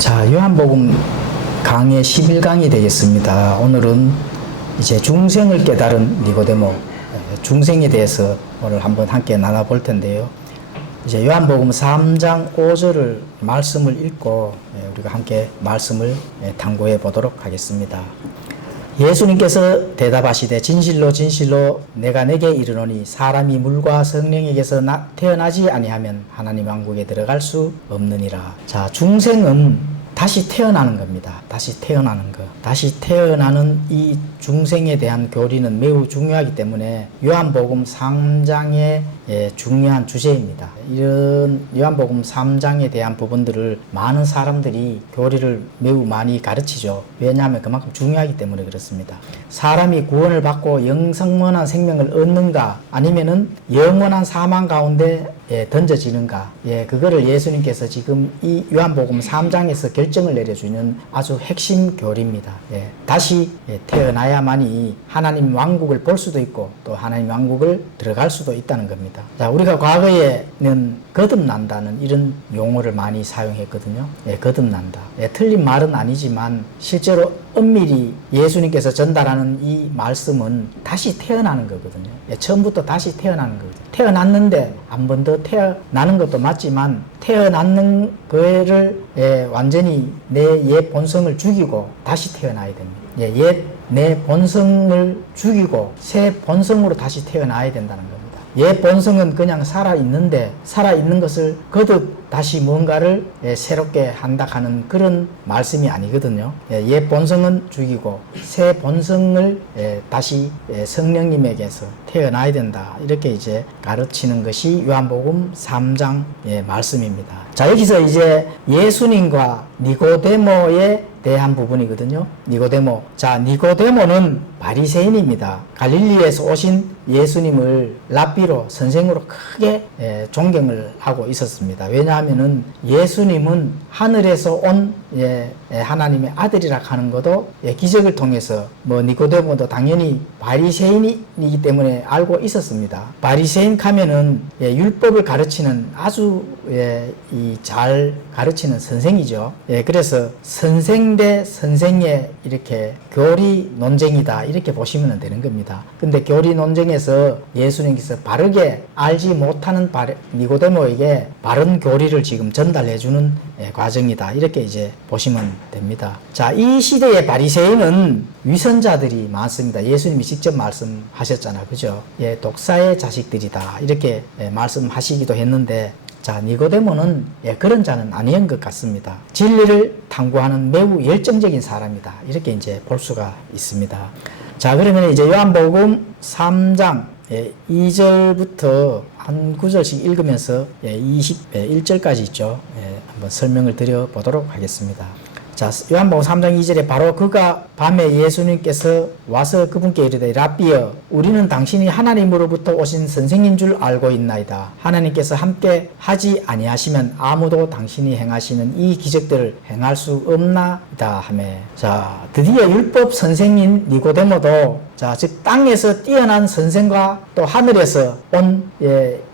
자, 요한복음 강의 11강이 되겠습니다. 오늘은 이제 중생을 깨달은 니고데모, 중생에 대해서 오늘 한번 함께 나눠볼 텐데요. 이제 요한복음 3장 5절을 말씀을 읽고 우리가 함께 말씀을 탐구해 보도록 하겠습니다. 예수님께서 대답하시되 진실로 진실로 내가 내게 이르노니 사람이 물과 성령에게서 태어나지 아니하면 하나님 왕국에 들어갈 수 없느니라. 자, 중생은 다시 태어나는 겁니다. 다시 태어나는 것. 다시 태어나는 이 중생에 대한 교리는 매우 중요하기 때문에 요한복음 3장의 중요한 주제입니다. 이런 요한복음 3장에 대한 부분들을 많은 사람들이 교리를 매우 많이 가르치죠. 왜냐하면 그만큼 중요하기 때문에 그렇습니다. 사람이 구원을 받고 영생한 생명을 얻는가 아니면은 영원한 사망 가운데 던져지는가, 그거를 예수님께서 지금 이 요한복음 3장에서 결정을 내려주는 아주 핵심 교리입니다. 다시 태어나야만이 하나님 왕국을 볼 수도 있고 또 하나님 왕국을 들어갈 수도 있다는 겁니다. 자, 우리가 과거에는 거듭난다는 이런 용어를 많이 사용했거든요. 거듭난다. 틀린 말은 아니지만 실제로 엄밀히 예수님께서 전달하는 이 말씀은 다시 태어나는 거거든요. 처음부터 다시 태어나는 거거든요. 태어났는데 한 번 더 태어나는 것도 맞지만 태어났는 거를 완전히 내 옛 본성을 죽이고 다시 태어나야 됩니다. 내 본성을 죽이고 새 본성으로 다시 태어나야 된다는 겁니다. 옛 본성은 그냥 살아있는데 살아있는 것을 거듭 다시 뭔가를 새롭게 한다 하는 그런 말씀이 아니거든요. 옛 본성은 죽이고 새 본성을 다시 성령님에게서 태어나야 된다. 이렇게 이제 가르치는 것이 요한복음 3장 말씀입니다. 자, 여기서 이제 예수님과 니고데모에 대한 부분이거든요. 니고데모. 자, 니고데모는 바리새인입니다. 갈릴리에서 오신 예수님을 랍비로 선생으로 크게 존경을 하고 있었습니다. 왜냐하면은 예수님은 하늘에서 온 하나님의 아들이라 하는 것도 기적을 통해서 니고데모도 당연히 바리새인이기 때문에 알고 있었습니다. 바리새인 하면은 율법을 가르치는 아주 잘 가르치는 선생이죠. 그래서 선생 대 선생의 이렇게 교리 논쟁이다 이렇게 보시면 되는 겁니다. 근데 교리 논쟁에서 예수님께서 바르게 알지 못하는 니고데모에게 바른 교리를 지금 전달해주는 과정이다 이렇게 이제 보시면 됩니다. 자, 이 시대의 바리새인은 위선자들이 많습니다. 예수님이 직접 말씀하셨잖아요, 그죠? 독사의 자식들이다 이렇게 말씀하시기도 했는데, 자, 니고데모는 그런 자는 아니었던 것 같습니다. 진리를 탐구하는 매우 열정적인 사람이다 이렇게 이제 볼 수가 있습니다. 자, 그러면 이제 요한복음 3장 2절부터 한 9절씩 읽으면서 21절까지 있죠. 한번 설명을 드려보도록 하겠습니다. 자, 요한복음 3장 2절에 바로 그가 밤에 예수님께서 와서 그분께 이르되 랍비여 우리는 당신이 하나님으로부터 오신 선생인 줄 알고 있나이다. 하나님께서 함께 하지 아니하시면 아무도 당신이 행하시는 이 기적들을 행할 수 없나이다 하며, 자, 드디어 율법 선생인 니고데모도 자, 즉 땅에서 뛰어난 선생과 또 하늘에서 온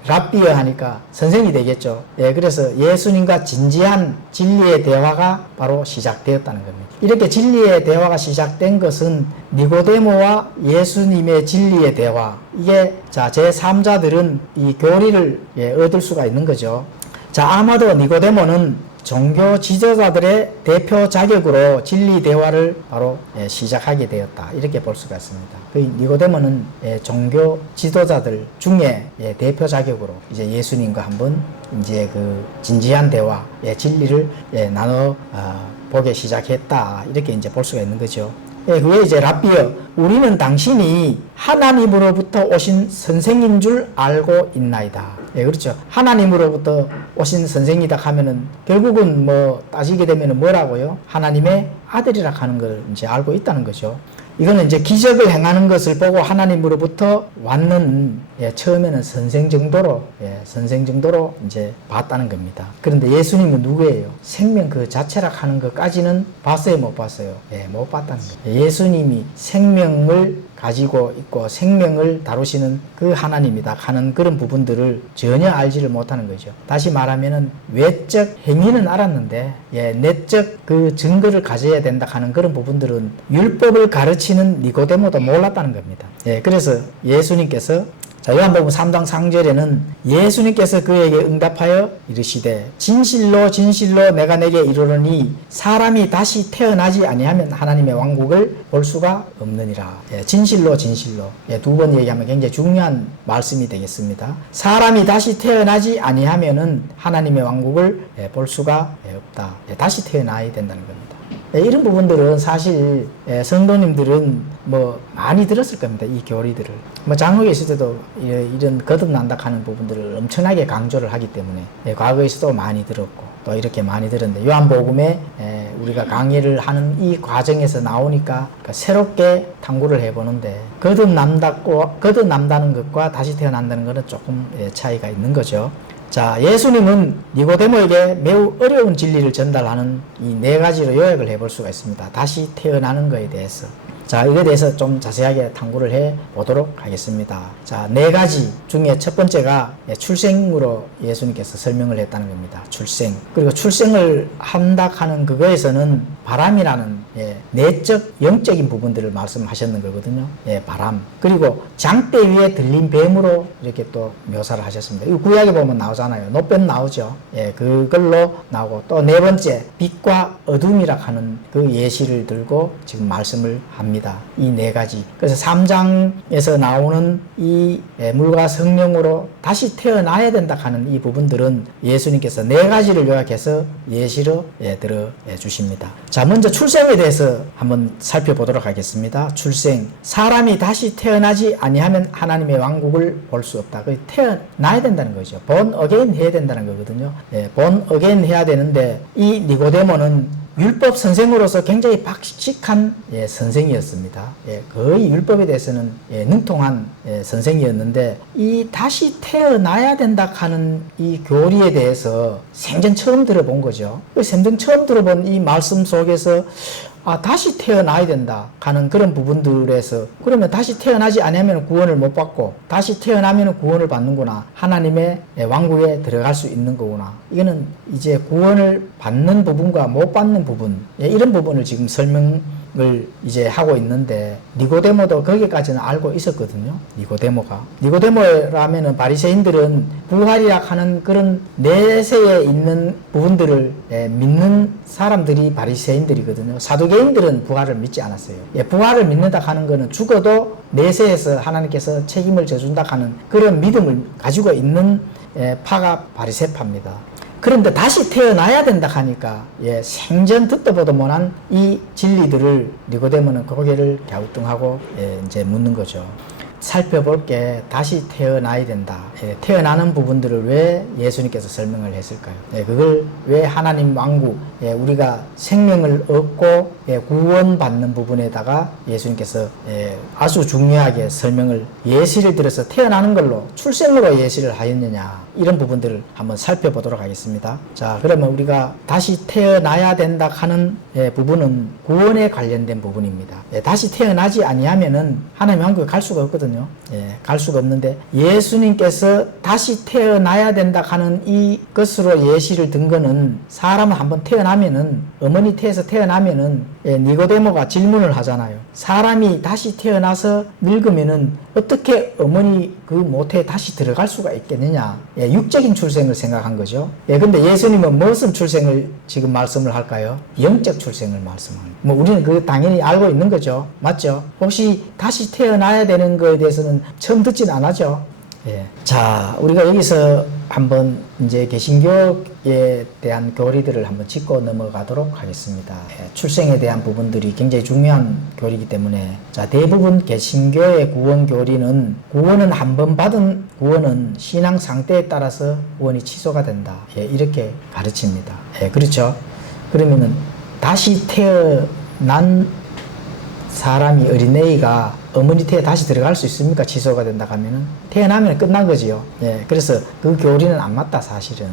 랍비여 하니까 선생이 되겠죠. 그래서 예수님과 진지한 진리의 대화가 바로 시작되었다는 겁니다. 이렇게 진리의 대화가 시작된 것은 니고데모와 예수님의 진리의 대화, 이게 자 제3자들은 이 교리를 얻을 수가 있는 거죠. 자, 아마도 니고데모는 종교 지도자들의 대표 자격으로 진리 대화를 바로 시작하게 되었다 이렇게 볼 수가 있습니다. 그 니고데모는 종교 지도자들 중에 대표 자격으로 이제 예수님과 한번 이제 그 진지한 대화, 진리를 나눠 보게 시작했다 이렇게 이제 볼 수가 있는 거죠. 그게 이제 랍비여 우리는 당신이 하나님으로부터 오신 선생인 줄 알고 있나이다. 그렇죠. 하나님으로부터 오신 선생이다 하면은 결국은 따지게 되면은 뭐라고요? 하나님의 아들이라 하는 걸 이제 알고 있다는 거죠. 이거는 이제 기적을 행하는 것을 보고 하나님으로부터 왔는 처음에는 선생 정도로 이제 봤다는 겁니다. 그런데 예수님은 누구예요? 생명 그 자체라 하는 것까지는 봤어요, 못 봤어요? 못 봤다는 거예요. 예수님이 생명을 가지고 있고 생명을 다루시는 그 하나님이다 하는 그런 부분들을 전혀 알지를 못하는 거죠. 다시 말하면은 외적 행위는 알았는데 내적 그 증거를 가져야 된다 하는 그런 부분들은 율법을 가르치는 니고데모도 몰랐다는 겁니다. 그래서 예수님께서 요한복음 3장 3절에는 예수님께서 그에게 응답하여 이르시되 진실로 진실로 내가 내게 이르노니 사람이 다시 태어나지 아니하면 하나님의 왕국을 볼 수가 없느니라. 진실로 진실로 두 번 얘기하면 굉장히 중요한 말씀이 되겠습니다. 사람이 다시 태어나지 아니하면은 하나님의 왕국을 볼 수가 없다. 다시 태어나야 된다는 겁니다. 이런 부분들은 사실 성도님들은 뭐 많이 들었을 겁니다. 이 교리들을. 장로에 있을 때도 이런 거듭난다 하는 부분들을 엄청나게 강조를 하기 때문에 과거에서도 많이 들었고 또 이렇게 많이 들었는데 요한복음에 우리가 강의를 하는 이 과정에서 나오니까 새롭게 탐구를 해보는데 거듭난다는 것과 다시 태어난다는 것은 조금 차이가 있는 거죠. 자, 예수님은 니고데모에게 매우 어려운 진리를 전달하는 이 네 가지로 요약을 해볼 수가 있습니다. 다시 태어나는 것에 대해서. 자, 이거에 대해서 좀 자세하게 탐구를 해 보도록 하겠습니다. 자, 네 가지 중에 첫 번째가 출생으로 예수님께서 설명을 했다는 겁니다. 출생. 그리고 출생을 한다 하는 그거에서는 바람이라는 내적, 영적인 부분들을 말씀하셨는 거거든요. 바람. 그리고 장대 위에 들린 뱀으로 이렇게 또 묘사를 하셨습니다. 이 구약에 보면 나오잖아요. 노뱀 나오죠. 그걸로 나오고 또 네 번째, 빛과 어둠이라 하는 그 예시를 들고 지금 말씀을 합니다. 이 네 가지. 그래서 3장에서 나오는 이 물과 성령으로 다시 태어나야 된다 하는 이 부분들은 예수님께서 네 가지를 요약해서 예시로 들어 주십니다. 자, 먼저 출생에 대해서 한번 살펴보도록 하겠습니다. 출생. 사람이 다시 태어나지 아니하면 하나님의 왕국을 볼 수 없다. 태어나야 된다는 거죠. born again 해야 된다는 거거든요. born again 해야 되는데 이 니고데모는 율법 선생으로서 굉장히 박식한 선생이었습니다. 거의 율법에 대해서는 능통한 선생이었는데 이 다시 태어나야 된다 하는 이 교리에 대해서 생전 처음 들어본 거죠. 생전 처음 들어본 이 말씀 속에서 다시 태어나야 된다 하는 그런 부분들에서 그러면 다시 태어나지 않으면 구원을 못 받고 다시 태어나면 구원을 받는구나. 하나님의 왕국에 들어갈 수 있는 거구나. 이거는 이제 구원을 받는 부분과 못 받는 부분 이런 부분을 지금 설명을 이제 하고 있는데 니고데모도 거기까지는 알고 있었거든요. 니고데모라면은 바리새인들은 부활이라 하는 그런 내세에 있는 부분들을 믿는 사람들이 바리새인들이거든요. 사두개인들은 부활을 믿지 않았어요. 부활을 믿는다 하는 것은 죽어도 내세에서 하나님께서 책임을 져준다 하는 그런 믿음을 가지고 있는 파가 바리새파입니다. 그런데 다시 태어나야 된다 하니까 생전 듣도 보도 못한 이 진리들을 니고데모는 고개를 갸우뚱하고 이제 묻는 거죠. 살펴볼 게 다시 태어나야 된다. 태어나는 부분들을 왜 예수님께서 설명을 했을까요? 그걸 왜 하나님 왕국, 우리가 생명을 얻고 구원받는 부분에다가 예수님께서 아주 중요하게 설명을 예시를 들어서 태어나는 걸로 출생으로 예시를 하였느냐 이런 부분들을 한번 살펴보도록 하겠습니다. 자, 그러면 우리가 다시 태어나야 된다 하는 부분은 구원에 관련된 부분입니다. 다시 태어나지 아니하면은 하나님 왕국에 갈 수가 없거든요. 갈 수가 없는데 예수님께서 다시 태어나야 된다 하는 이것으로 예시를 든 거는 사람은 한번 태어나면은 어머니 태에서 태어나면은 니고데모가 질문을 하잖아요. 사람이 다시 태어나서 늙으면은 어떻게 어머니 그 모태에 다시 들어갈 수가 있겠느냐. 육적인 출생을 생각한 거죠. 근데 예수님은 무슨 출생을 지금 말씀을 할까요? 영적 출생을 말씀합니다. 우리는 그 당연히 알고 있는 거죠. 맞죠? 혹시 다시 태어나야 되는 거에 대해서는 처음 듣진 않았죠. 자, 우리가 여기서 한번 이제 개신교에 대한 교리들을 한번 짚고 넘어가도록 하겠습니다. 출생에 대한 부분들이 굉장히 중요한 교리이기 때문에 자, 대부분 개신교의 구원 교리는 구원은 한 번 받은 구원은 신앙 상태에 따라서 구원이 취소가 된다. 이렇게 가르칩니다. 그렇죠? 그러면은 다시 태어난 사람이 어린애가 어머니 태에 다시 들어갈 수 있습니까? 취소가 된다 하면은 태어나면 끝난 거지요. 예, 그래서 그 교리는 안 맞다 사실은.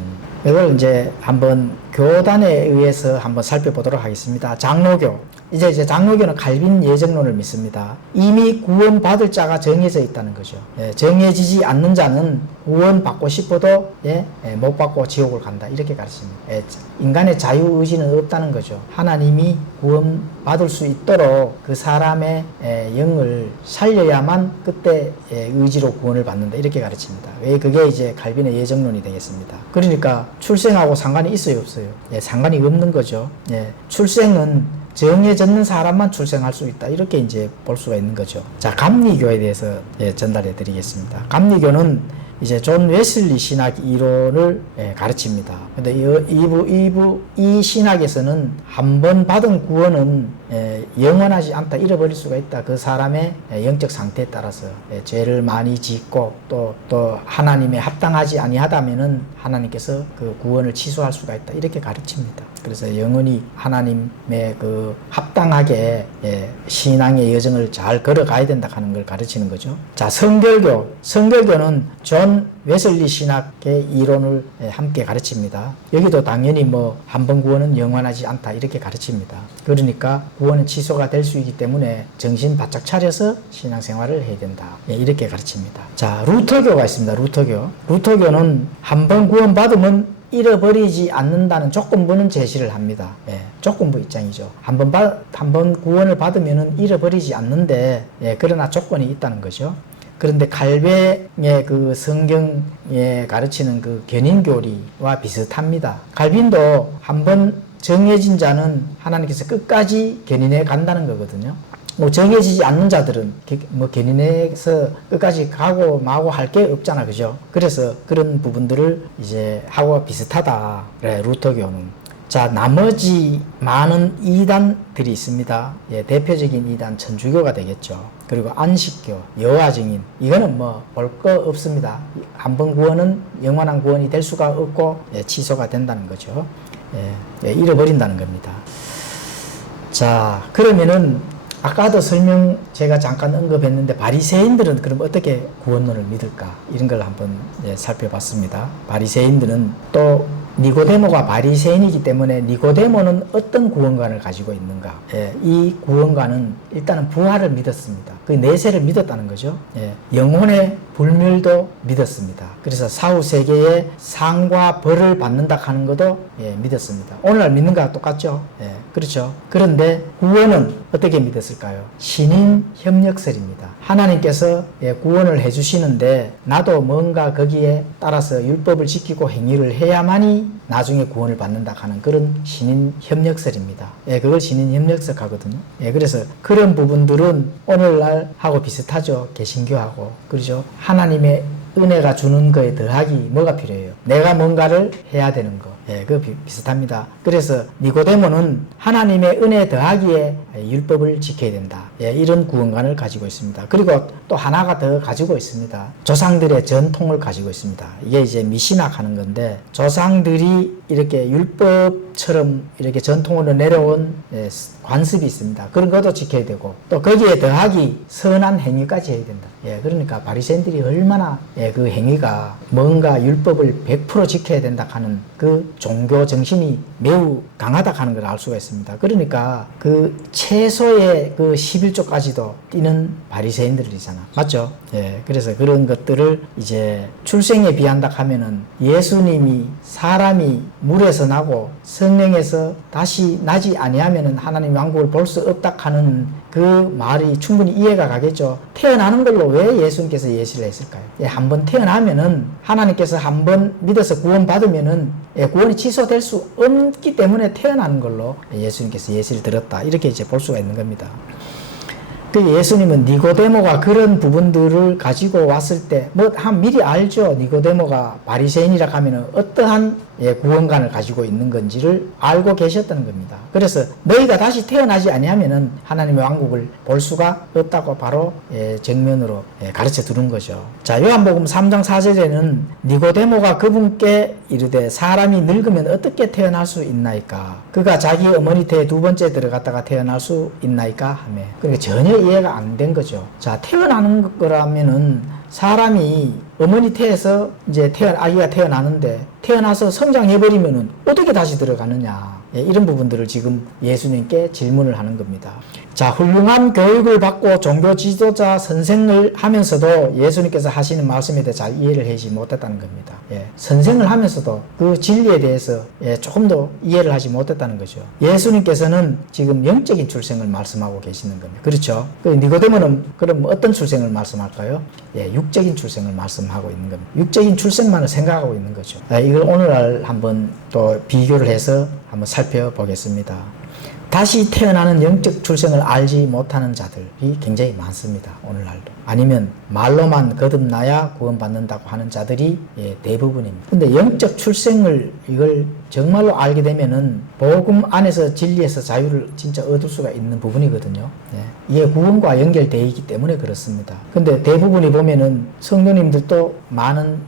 이걸 이제 한번 교단에 의해서 한번 살펴보도록 하겠습니다. 장로교. 이제 장로교는 칼빈 예정론을 믿습니다. 이미 구원받을 자가 정해져 있다는 거죠. 예, 정해지지 않는 자는 구원받고 싶어도 못 받고 지옥을 간다. 이렇게 가르칩니다. 인간의 자유의지는 없다는 거죠. 하나님이 구원받을 수 있도록 그 사람의 영을 살려야만 그때 의지로 구원을 받는다. 이렇게 가르칩니다. 왜 그게 이제 칼빈의 예정론이 되겠습니다. 그러니까 출생하고 상관이 있어요, 없어요? 상관이 없는 거죠. 출생은 정해졌는 사람만 출생할 수 있다. 이렇게 이제 볼 수가 있는 거죠. 자, 감리교에 대해서 전달해 드리겠습니다. 감리교는 이제 존 웨슬리 신학 이론을 가르칩니다. 근데 이 신학에서는 한 번 받은 구원은 영원하지 않다, 잃어버릴 수가 있다. 그 사람의 영적 상태에 따라서 죄를 많이 짓고 또 하나님에 합당하지 아니하다면은 하나님께서 그 구원을 취소할 수가 있다. 이렇게 가르칩니다. 그래서 영원히 하나님의 그 합당하게 신앙의 여정을 잘 걸어가야 된다 하는 걸 가르치는 거죠. 자, 성결교는 존 웨슬리 신학의 이론을 함께 가르칩니다. 여기도 당연히 뭐 한 번 구원은 영원하지 않다 이렇게 가르칩니다. 그러니까 구원은 취소가 될 수 있기 때문에 정신 바짝 차려서 신앙생활을 해야 된다. 이렇게 가르칩니다. 자, 루터교가 있습니다. 루터교는 한 번 구원받으면 잃어버리지 않는다는 조건부는 제시를 합니다. 조건부 입장이죠. 한 번 구원을 받으면 잃어버리지 않는데, 그러나 조건이 있다는 거죠. 그런데 칼빈의 그 성경에 가르치는 그 견인교리와 비슷합니다. 칼빈도 한 번 정해진 자는 하나님께서 끝까지 견인해 간다는 거거든요. 뭐 정해지지 않는 자들은 뭐 견인해서 끝까지 가고 마고 할 게 없잖아, 그죠? 그래서 그런 부분들을 이제 하고 비슷하다. 그래, 루터교는. 자, 나머지 많은 이단들이 있습니다. 대표적인 이단 천주교가 되겠죠. 그리고 안식교, 여호와증인, 이거는 뭐 볼 거 없습니다. 한 번 구원은 영원한 구원이 될 수가 없고 취소가 된다는 거죠. 잃어버린다는 겁니다. 자, 그러면은 아까도 제가 잠깐 언급했는데 바리새인들은 그럼 어떻게 구원론을 믿을까? 이런 걸 한번 살펴봤습니다. 바리새인들은 또 니고데모가 바리새인이기 때문에 니고데모는 어떤 구원관을 가지고 있는가? 이 구원관은 일단은 부활을 믿었습니다. 그 내세를 믿었다는 거죠. 영혼의 불멸도 믿었습니다. 그래서 사후 세계에 상과 벌을 받는다 하는 것도 믿었습니다. 오늘날 믿는 거랑 똑같죠. 그렇죠. 그런데 구원은 어떻게 믿었을까요? 신인 협력설입니다. 하나님께서 구원을 해주시는데 나도 뭔가 거기에 따라서 율법을 지키고 행위를 해야만이 나중에 구원을 받는다 하는 그런 신인 협력설입니다. 그걸 신인 협력설 하거든요. 그래서 그런 부분들은 오늘날 하고 비슷하죠. 개신교하고. 그렇죠. 하나님의 은혜가 주는 거에 더하기 뭐가 필요해요? 내가 뭔가를 해야 되는 거. 그거 비슷합니다. 그래서 니고데모는 하나님의 은혜 더하기에 율법을 지켜야 된다. 이런 구원관을 가지고 있습니다. 그리고 또 하나가 더 가지고 있습니다. 조상들의 전통을 가지고 있습니다. 이게 이제 미신학 하는 건데, 조상들이 이렇게 율법처럼 이렇게 전통으로 내려온 관습이 있습니다. 그런 것도 지켜야 되고, 또 거기에 더하기 선한 행위까지 해야 된다. 그러니까 바리새인들이 얼마나 그 행위가 뭔가 율법을 100% 지켜야 된다 하는 그 종교 정신이 매우 강하다 하는 걸 알 수가 있습니다. 그러니까 그 최소의 그 11조까지도 뛰는 바리새인들이잖아. 맞죠? 그래서 그런 것들을 이제 출생에 비한다 하면은 예수님이 사람이 물에서 나고 성령에서 다시 나지 아니하면은 하나님 왕국을 볼 수 없다 하는 그 말이 충분히 이해가 가겠죠. 태어나는 걸로 왜 예수님께서 예시를 했을까요? 한 번 태어나면은 하나님께서 한 번 믿어서 구원받으면은 구원이 취소될 수 없기 때문에 태어나는 걸로 예수님께서 예시를 들었다. 이렇게 이제 볼 수가 있는 겁니다. 그 예수님은 니고데모가 그런 부분들을 가지고 왔을 때, 미리 알죠. 니고데모가 바리새인이라 하면은 어떠한 구원관을 가지고 있는 건지를 알고 계셨다는 겁니다. 그래서 너희가 다시 태어나지 아니하면은 하나님의 왕국을 볼 수가 없다고 바로 정면으로 가르쳐 두는 거죠. 자, 요한복음 3장 4절에는 니고데모가 그분께 이르되 사람이 늙으면 어떻게 태어날 수 있나이까? 그가 자기 어머니 태에 두 번째 들어갔다가 태어날 수 있나이까? 하며. 그러니까 전혀 이해가 안 된 거죠. 자, 태어나는 거라면은 사람이 어머니 태에서 이제 아기가 태어나는데 태어나서 성장해버리면은 어떻게 다시 들어가느냐. 이런 부분들을 지금 예수님께 질문을 하는 겁니다. 자, 훌륭한 교육을 받고 종교 지도자 선생을 하면서도 예수님께서 하시는 말씀에 대해 잘 이해를 하지 못했다는 겁니다. 선생을 하면서도 그 진리에 대해서 조금 더 이해를 하지 못했다는 거죠. 예수님께서는 지금 영적인 출생을 말씀하고 계시는 겁니다. 그렇죠? 니고데모는 그럼 어떤 출생을 말씀할까요? 육적인 출생을 말씀하고 있는 겁니다. 육적인 출생만을 생각하고 있는 거죠. 이걸 오늘날 한번 또 비교를 해서 한번 살펴보겠습니다. 다시 태어나는 영적 출생을 알지 못하는 자들이 굉장히 많습니다. 오늘날도. 아니면 말로만 거듭나야 구원받는다고 하는 자들이 대부분입니다. 근데 영적 출생을 이걸 정말로 알게 되면은 복음 안에서 진리에서 자유를 진짜 얻을 수가 있는 부분이거든요. 이게 구원과 연결되어 있기 때문에 그렇습니다. 근데 대부분이 보면은 성도님들도 많은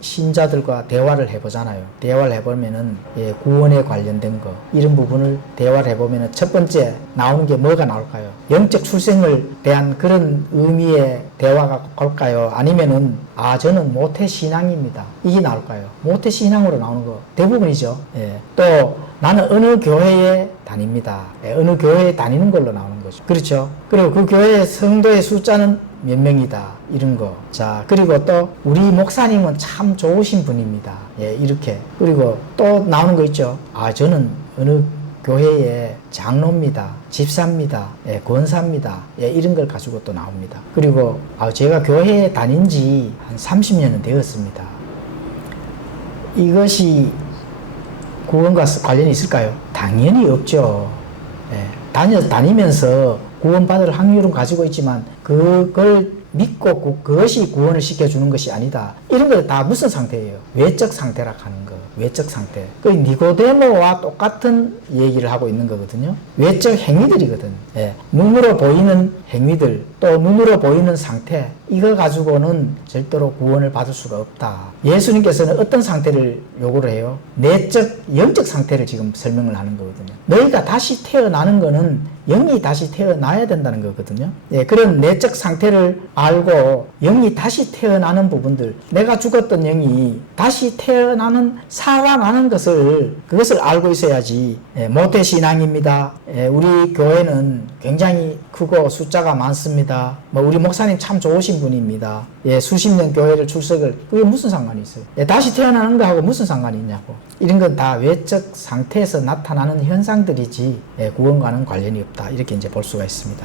신자들과 대화를 해보잖아요. 대화를 해보면은 구원에 관련된 거 이런 부분을 대화를 해보면은 첫 번째 나오는 게 뭐가 나올까요? 영적 출생을 대한 그런 의미의 대화가 올까요? 아니면은 저는 모태 신앙입니다. 이게 나올까요? 모태 신앙으로 나오는 거 대부분이죠. 또 나는 어느 교회에 다닙니다. 어느 교회에 다니는 걸로 나오는 거죠. 그렇죠? 그리고 그 교회 성도의 숫자는 몇 명이다. 이런 거. 자, 그리고 또 우리 목사님은 참 좋으신 분입니다. 이렇게. 그리고 또 나오는 거 있죠. 저는 어느 교회의 장로입니다. 집사입니다. 권사입니다. 이런 걸 가지고 또 나옵니다. 그리고 제가 교회에 다닌 지 한 30년은 되었습니다. 이것이 구원과 관련이 있을까요? 당연히 없죠. 다니면서 구원받을 확률은 가지고 있지만 그걸 믿고 그것이 구원을 시켜주는 것이 아니다. 이런 거 다 무슨 상태예요? 외적 상태라 하는 거. 외적 상태. 그 니고데모와 똑같은 얘기를 하고 있는 거거든요. 외적 행위들이거든. 눈으로 보이는 행위들, 또 눈으로 보이는 상태, 이거 가지고는 절대로 구원을 받을 수가 없다. 예수님께서는 어떤 상태를 요구를 해요? 내적, 영적 상태를 지금 설명을 하는 거거든요. 너희가 다시 태어나는 거는 영이 다시 태어나야 된다는 거거든요. 그런 내적 상태를 알고 영이 다시 태어나는 부분들, 내가 죽었던 영이 다시 태어나는 살아나는 그것을 알고 있어야지. 모태신앙입니다. 우리 교회는 굉장히 크고 숫자가 많습니다. 우리 목사님 참 좋으신 분입니다. 수십 년 교회를 출석을, 그게 무슨 상관이 있어요? 다시 태어나는 거하고 무슨 상관이 있냐고. 이런 건 다 외적 상태에서 나타나는 현상들이지 구원과는 관련이 없다. 이렇게 이제 볼 수가 있습니다.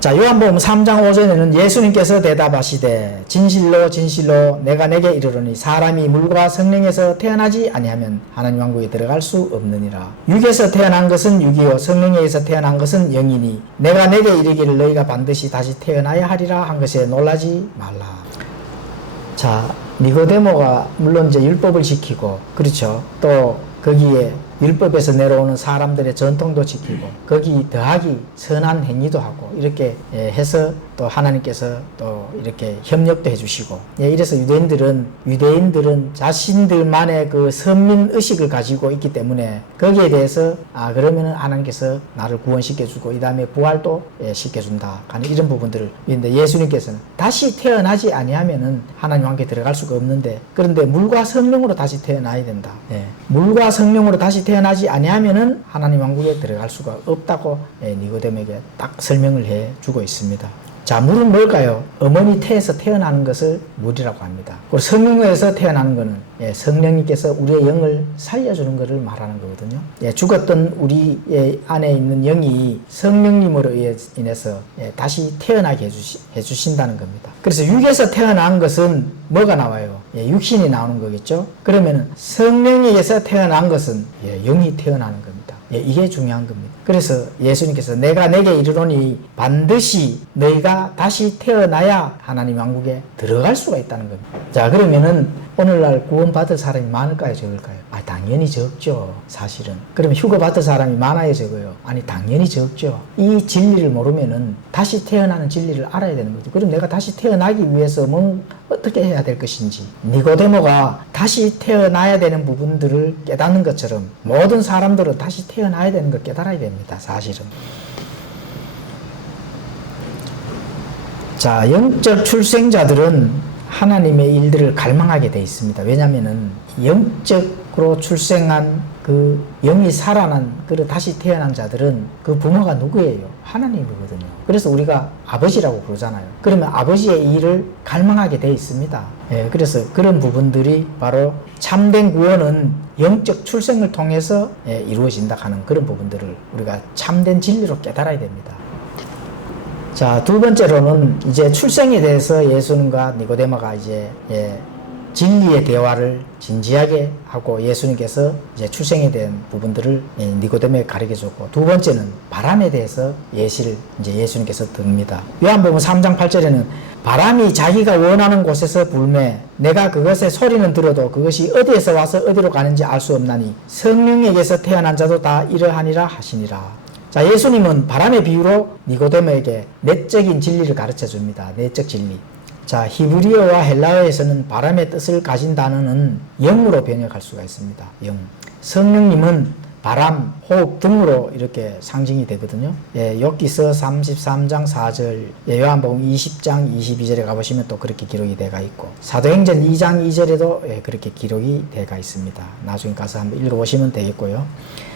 자, 요한복음 3장 5절에는 예수님께서 대답하시되 진실로 진실로 내가 내게 이르노니 사람이 물과 성령에서 태어나지 아니하면 하나님 왕국에 들어갈 수 없느니라. 육에서 태어난 것은 육이요 성령에 의해서 태어난 것은 영이니 내가 내게 이르기를 너희가 반드시 다시 태어나야 하리라 한 것에 놀라지 말라. 자, 니고데모가 물론 이제 율법을 지키고, 그렇죠, 또 거기에 율법에서 내려오는 사람들의 전통도 지키고 거기 더하기 선한 행위도 하고 이렇게 해서 또 하나님께서 또 이렇게 협력도 해주시고, 이래서 유대인들은 자신들만의 그 선민의식을 가지고 있기 때문에 거기에 대해서 그러면은 하나님께서 나를 구원시켜주고 이 다음에 부활도 시켜준다 하는 이런 부분들을. 근데 예수님께서는 다시 태어나지 아니하면은 하나님 왕국에 들어갈 수가 없는데, 그런데 물과 성령으로 다시 태어나야 된다. 물과 성령으로 다시 태어나지 아니하면은 하나님 왕국에 들어갈 수가 없다고 니고데모에게 딱 설명을 해주고 있습니다. 자, 물은 뭘까요? 어머니 태에서 태어나는 것을 물이라고 합니다. 그리고 성령에서 태어나는 것은 성령님께서 우리의 영을 살려주는 것을 말하는 거거든요. 죽었던 우리 안에 있는 영이 성령님으로 인해서 다시 태어나게 해주신다는 겁니다. 그래서 육에서 태어난 것은 뭐가 나와요? 육신이 나오는 거겠죠. 그러면 성령에서 태어난 것은 영이 태어나는 겁니다. 이게 중요한 겁니다. 그래서 예수님께서 내가 내게 이르노니 반드시 너희가 다시 태어나야 하나님 왕국에 들어갈 수가 있다는 겁니다. 자, 그러면은 오늘날 구원받을 사람이 많을까요, 적을까요? 당연히 적죠. 사실은. 그러면 휴가 받은 사람이 많아요, 적어요? 아니, 당연히 적죠. 이 진리를 모르면은 다시 태어나는 진리를 알아야 되는 거죠. 그럼 내가 다시 태어나기 위해서 어떻게 해야 될 것인지. 니고데모가 다시 태어나야 되는 부분들을 깨닫는 것처럼 모든 사람들은 다시 태어나야 되는 걸 깨달아야 됩니다. 사실은. 자, 영적 출생자들은 하나님의 일들을 갈망하게 돼 있습니다. 왜냐하면은 영적으로 출생한 그 영이 살아난 그 다시 태어난 자들은 그 부모가 누구예요? 하나님이거든요. 그래서 우리가 아버지라고 부르잖아요. 그러면 아버지의 일을 갈망하게 돼 있습니다. 예, 그래서 그런 부분들이 바로 참된 구원은 영적 출생을 통해서 이루어진다 하는 그런 부분들을 우리가 참된 진리로 깨달아야 됩니다. 자, 두 번째로는 이제 출생에 대해서 예수님과 니고데모가 이제 진리의 대화를 진지하게 하고 예수님께서 이제 출생에 대한 부분들을 니고데모에게 가르쳐 줬고, 두 번째는 바람에 대해서 예시를 이제 예수님께서 듭니다. 요한복음 3장 8절에는 바람이 자기가 원하는 곳에서 불매 내가 그것의 소리는 들어도 그것이 어디에서 와서 어디로 가는지 알 수 없나니 성령에게서 태어난 자도 다 이러하니라 하시니라. 자, 예수님은 바람의 비유로 니고데모에게 내적인 진리를 가르쳐 줍니다. 내적 진리. 자, 히브리어와 헬라어에서는 바람의 뜻을 가진 단어는 영으로 번역할 수가 있습니다. 영. 성령님은 바람, 호흡 등으로 이렇게 상징이 되거든요. 예, 욥기서 33장 4절, 요한복음 20장 22절에 가보시면 또 그렇게 기록이 되어 있고, 사도행전 2장 2절에도 그렇게 기록이 되어 있습니다. 나중에 가서 한번 읽어보시면 되겠고요.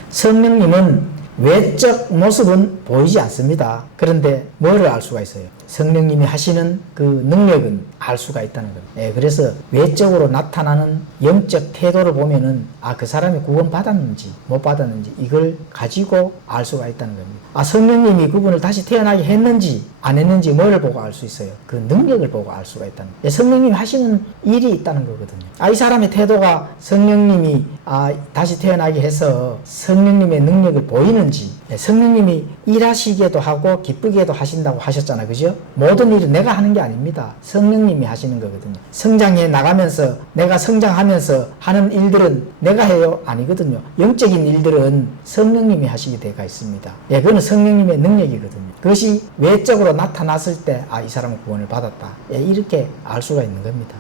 성령님은 외적 모습은 보이지 않습니다. 그런데 뭐를 알 수가 있어요? 성령님이 하시는 그 능력은 알 수가 있다는 겁니다. 예, 그래서 외적으로 나타나는 영적 태도를 보면은 그 사람이 구원 받았는지 못 받았는지 이걸 가지고 알 수가 있다는 겁니다. 성령님이 그분을 다시 태어나게 했는지 안 했는지 뭐를 보고 알 수 있어요? 그 능력을 보고 알 수가 있다는 거예요. 성령님이 하시는 일이 있다는 거거든요. 이 사람의 태도가 성령님이 다시 태어나게 해서 성령님의 능력을 보이는지, 성령님이 일하시기도 하고 기쁘게도 하신다고 하셨잖아요. 그죠? 모든 일은 내가 하는 게 아닙니다. 성령님이 하시는 거거든요. 성장해 나가면서 내가 성장하면서 하는 일들은 내가 해요? 아니거든요. 영적인 일들은 성령님이 하시게 되어 있습니다. 그거는 성령님의 능력이거든요. 그것이 외적으로 나타났을 때 이 사람은 구원을 받았다. 이렇게 알 수가 있는 겁니다.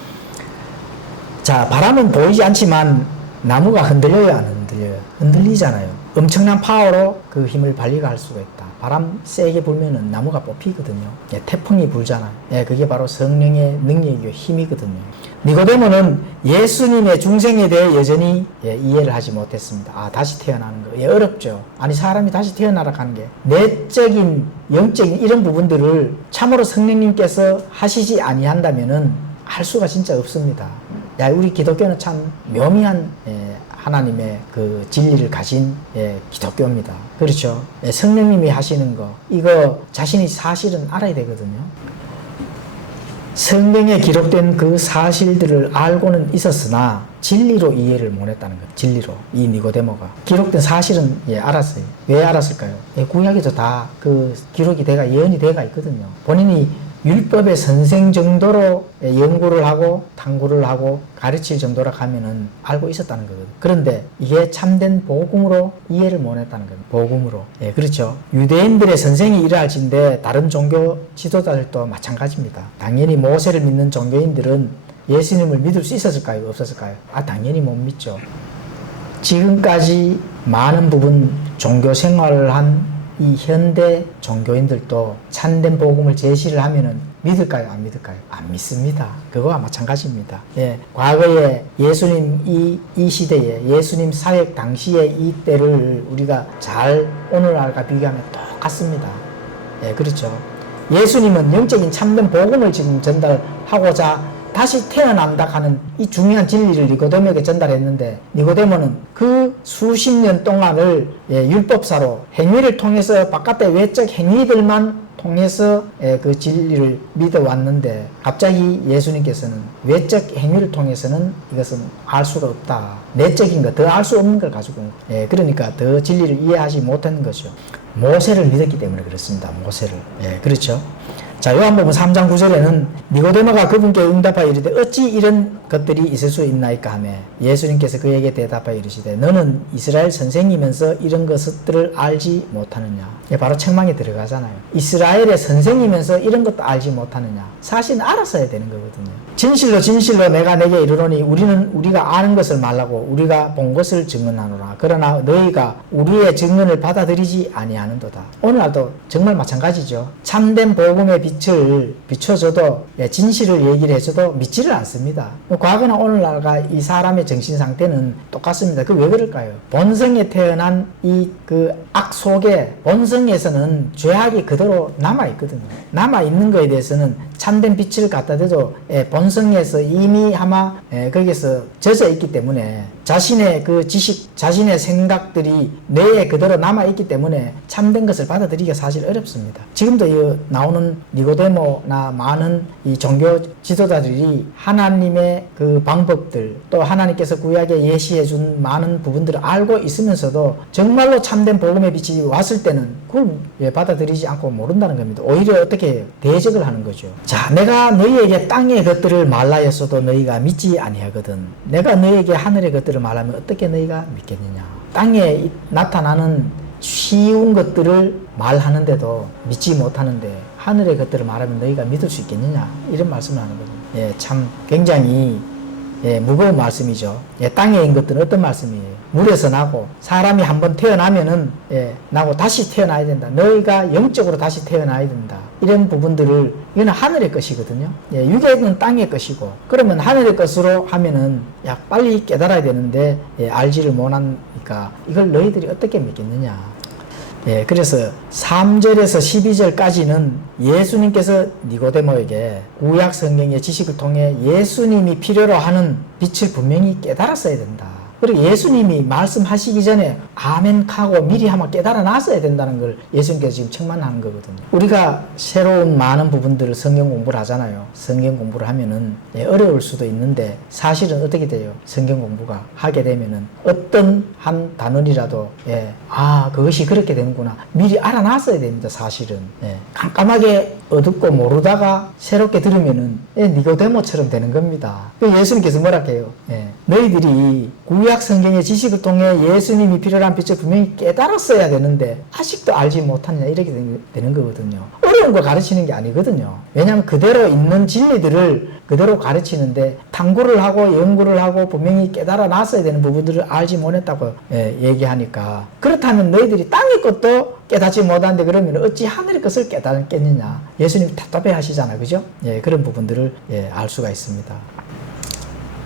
자, 바람은 보이지 않지만 나무가 흔들려요, 안 흔들려요? 흔들리잖아요. 엄청난 파워로 그 힘을 발휘할 수가 있다. 바람 세게 불면은 나무가 뽑히거든요. 태풍이 불잖아요. 그게 바로 성령의 능력이고 힘이거든요. 니고데모는 예수님의 중생에 대해 여전히 이해를 하지 못했습니다. 다시 태어나는 거. 어렵죠. 아니, 사람이 다시 태어나라 하는 게 내적인, 영적인 이런 부분들을 참으로 성령님께서 하시지 아니한다면은 할 수가 진짜 없습니다. 우리 기독교는 참 묘미한 하나님의 그 진리를 가진 기독교입니다. 그렇죠? 성령님이 하시는 거, 이거 자신이 사실은 알아야 되거든요. 성경에 기록된 그 사실들을 알고는 있었으나 진리로 이해를 못했다는 거예요. 진리로. 이 니고데모가 기록된 사실은 알았어요. 왜 알았을까요? 구약에도 다 그 기록이 예언이 돼가 있거든요. 본인이 율법의 선생 정도로 연구를 하고 탐구를 하고 가르칠 정도라 하면은 알고 있었다는 거거든요. 그런데 이게 참된 복음으로 이해를 못했다는 거예요. 복음으로. 그렇죠. 유대인들의 선생이 이러할진데 다른 종교 지도자들도 마찬가지입니다. 당연히 모세를 믿는 종교인들은 예수님을 믿을 수 있었을까요? 없었을까요? 당연히 못 믿죠. 지금까지 많은 부분 종교 생활을 한 이 현대 종교인들도 참된 복음을 제시를 하면은 믿을까요? 안 믿을까요? 안 믿습니다. 그거와 마찬가지입니다. 과거에 예수님 이 시대에 예수님 사역 당시에 이 때를 우리가 잘 오늘날과 비교하면 똑같습니다. 그렇죠. 예수님은 영적인 참된 복음을 지금 전달하고자 다시 태어난다 하는 이 중요한 진리를 니고데모에게 전달했는데, 니고데모는 그 수십 년 동안을 율법사로 행위를 통해서 바깥의 외적 행위들만 통해서 그 진리를 믿어왔는데, 갑자기 예수님께서는 외적 행위를 통해서는 이것은 알 수가 없다. 내적인 것, 더 알 수 없는 걸 가지고 온 거. 그러니까 더 진리를 이해하지 못하는 거죠. 모세를 믿었기 때문에 그렇습니다. 모세를. 그렇죠. 자, 요한복음 3장 9절에는 니고데모가 그분께 응답하여 이르되 어찌 이런 것들이 있을 수 있나이까 하며 예수님께서 그에게 대답하여 이르시되 너는 이스라엘 선생이면서 이런 것들을 알지 못하느냐. 이게 바로 책망에 들어가잖아요. 이스라엘의 선생이면서 이런 것도 알지 못하느냐. 사실은 알았어야 되는 거거든요. 진실로 진실로 내가 내게 이르노니 우리가 아는 것을 말하고 우리가 본 것을 증언하노라. 그러나 너희가 우리의 증언을 받아들이지 아니하는도다. 오늘날도 정말 마찬가지죠. 참된 복음의 빛을 비춰줘도 진실을 얘기를 해줘도 믿지를 않습니다. 과거나 오늘날과 이 사람의 정신 상태는 똑같습니다. 그 왜 그럴까요? 본성에 태어난 이 그 악 속에 본성에서는 죄악이 그대로 남아있거든요. 남아있는 거에 대해서는 참된 빛을 갖다 대도 본성에서 이미 아마 거기에서 젖어 있기 때문에 자신의 그 지식, 자신의 생각들이 뇌에 그대로 남아있기 때문에 참된 것을 받아들이기가 사실 어렵습니다. 지금도 나오는 니고데모나 많은 이 종교 지도자들이 하나님의 그 방법들 또 하나님께서 구약에 예시해 준 많은 부분들을 알고 있으면서도 정말로 참된 복음의 빛이 왔을 때는 그걸 받아들이지 않고 모른다는 겁니다. 오히려 어떻게 해요? 대적을 하는 거죠. 자, 내가 너희에게 땅의 것들을 말하였어도 너희가 믿지 아니하거든. 내가 너희에게 하늘의 것들을 말하면 어떻게 너희가 믿겠느냐. 땅에 나타나는 쉬운 것들을 말하는데도 믿지 못하는데 하늘의 것들을 말하면 너희가 믿을 수 있겠느냐. 이런 말씀을 하는 거죠. 참 굉장히 무거운 말씀이죠. 땅에 있는 것들은 어떤 말씀이에요? 물에서 나고 사람이 한번 태어나면은 나고 다시 태어나야 된다. 너희가 영적으로 다시 태어나야 된다. 이런 부분들을 이거는 하늘의 것이거든요. 육에는 땅의 것이고 그러면 하늘의 것으로 하면은 빨리 깨달아야 되는데 알지를 못하니까 이걸 너희들이 어떻게 믿겠느냐. 그래서 3절에서 12절까지는 예수님께서 니고데모에게 구약 성경의 지식을 통해 예수님이 필요로 하는 빛을 분명히 깨달았어야 된다. 그리고 예수님이 말씀하시기 전에 아멘 하고 미리 한번 깨달아 놨어야 된다는 걸 예수님께서 지금 책망하는 거거든요. 우리가 새로운 많은 부분들을 성경 공부를 하잖아요. 성경 공부를 하면은 어려울 수도 있는데 사실은 어떻게 돼요? 성경 공부가 하게 되면은 어떤 한 단원이라도 그것이 그렇게 되는구나 미리 알아놨어야 됩니다. 사실은 깜깜하게 어둡고 모르다가 새롭게 들으면은 니고데모처럼 되는 겁니다. 예수님께서 뭐라 해요? 너희들이 구약 성경의 지식을 통해 예수님이 필요한 빛을 분명히 깨달았어야 되는데 아직도 알지 못하느냐 이렇게 되는 거거든요. 어려운 걸 가르치는 게 아니거든요. 왜냐하면 그대로 있는 진리들을 그대로 가르치는데 탐구를 하고 연구를 하고 분명히 깨달아 놨어야 되는 부분들을 알지 못했다고 얘기하니까 그렇다면 너희들이 땅의 것도 깨닫지 못하는데 그러면 어찌 하늘의 것을 깨닫겠느냐. 예수님 답답해 하시잖아요. 그죠? 그런 부분들을 알 수가 있습니다.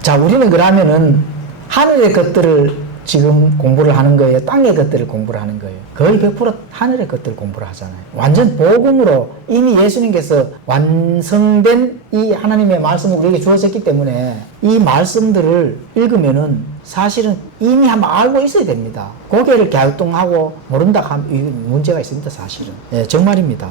자, 우리는 그러면은 하늘의 것들을 지금 공부를 하는 거예요? 땅의 것들을 공부를 하는 거예요? 거의 100% 하늘의 것들을 공부를 하잖아요. 완전 복음으로 이미 예수님께서 완성된 이 하나님의 말씀을 우리에게 주어졌기 때문에 이 말씀들을 읽으면은 사실은 이미 한번 알고 있어야 됩니다. 고개를 갸우뚱하고 모른다 하면 문제가 있습니다. 사실은. 정말입니다.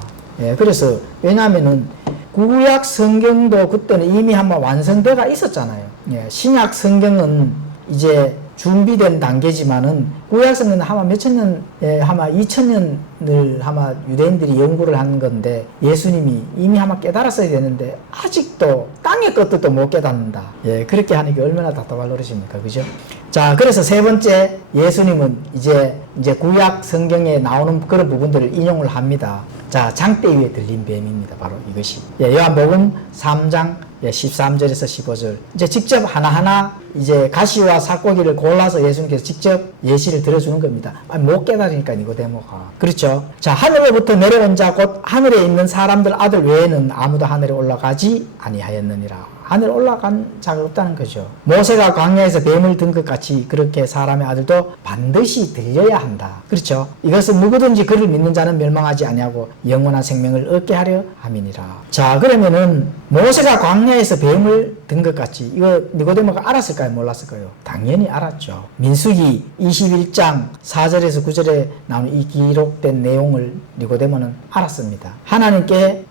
그래서 왜냐하면은 구약 성경도 그때는 이미 한번 완성되어 있었잖아요. 신약 성경은 이제 준비된 단계지만은 구약 성경은 아마 몇천 년, 아마 2000년을 아마 유대인들이 연구를 한 건데 예수님이 이미 아마 깨달았어야 되는데 아직도 땅의 것들도 못 깨닫는다. 그렇게 하니까 얼마나 답답할 노릇입니까? 그죠? 자, 그래서 세 번째 예수님은 이제 구약 성경에 나오는 그런 부분들을 인용을 합니다. 자, 장대 위에 들린 뱀입니다. 바로 이것이. 요한복음 3장 13절에서 15절. 이제 직접 하나하나 이제 가시와 삭고기를 골라서 예수님께서 직접 예시를 들어주는 겁니다. 못 깨달으니까 니고데모가. 그렇죠. 자, 하늘로부터 내려온 자 곧 하늘에 있는 사람들 아들 외에는 아무도 하늘에 올라가지 아니하였느니라. 하늘 올라간 자가 없다는 거죠. 모세가 광야에서 뱀을 든 것 같이 그렇게 사람의 아들도 반드시 들려야 한다. 그렇죠. 이것은 누구든지 그를 믿는 자는 멸망하지 아니하고 영원한 생명을 얻게 하려 함이니라. 자, 그러면은 모세가 광야에서 뱀을 든 것 같이 이거 니고데모가 알았을까요? 몰랐을까요? 당연히 알았죠. 민수기 21장 4절에서 9절에 나오는 이 기록된 내용을 니고데모는 알았습니다. 하나님께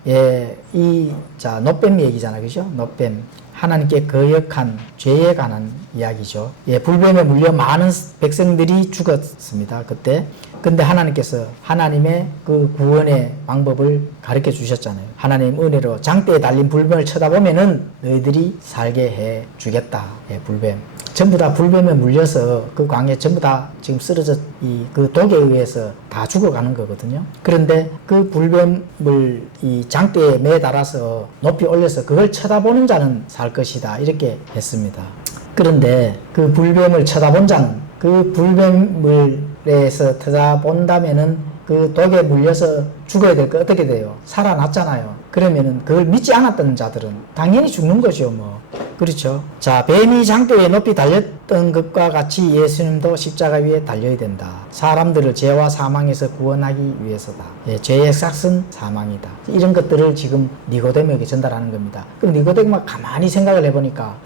놋뱀 얘기잖아요. 그죠? 놋뱀. 하나님께 거역한 죄에 관한 이야기죠. 불뱀에 물려 많은 백성들이 죽었습니다. 그때 근데 하나님께서 하나님의 그 구원의 방법을 가르쳐 주셨잖아요. 하나님 은혜로 장대에 달린 불뱀을 쳐다보면은 너희들이 살게 해 주겠다. 예, 불뱀. 전부 다 불뱀에 물려서 그 광야에 전부 다 지금 쓰러져 그 독에 의해서 다 죽어가는 거거든요. 그런데 그 불뱀을 이 장대에 매달아서 높이 올려서 그걸 쳐다보는 자는 살 것이다. 이렇게 했습니다. 그런데 그 불뱀을 쳐다본 자는 그 불뱀을에서 쳐다본다면은 그 독에 물려서 죽어야 될 거 어떻게 돼요? 살아났잖아요. 그러면은 그걸 믿지 않았던 자들은 당연히 죽는 거죠, 뭐. 그렇죠. 자, 뱀이 장대에 높이 달렸던 것과 같이 예수님도 십자가 위에 달려야 된다. 사람들을 죄와 사망에서 구원하기 위해서다. 예, 죄의 삭은 사망이다. 이런 것들을 지금 니고데모에게 전달하는 겁니다. 그럼 니고데모가 가만히 생각을 해보니까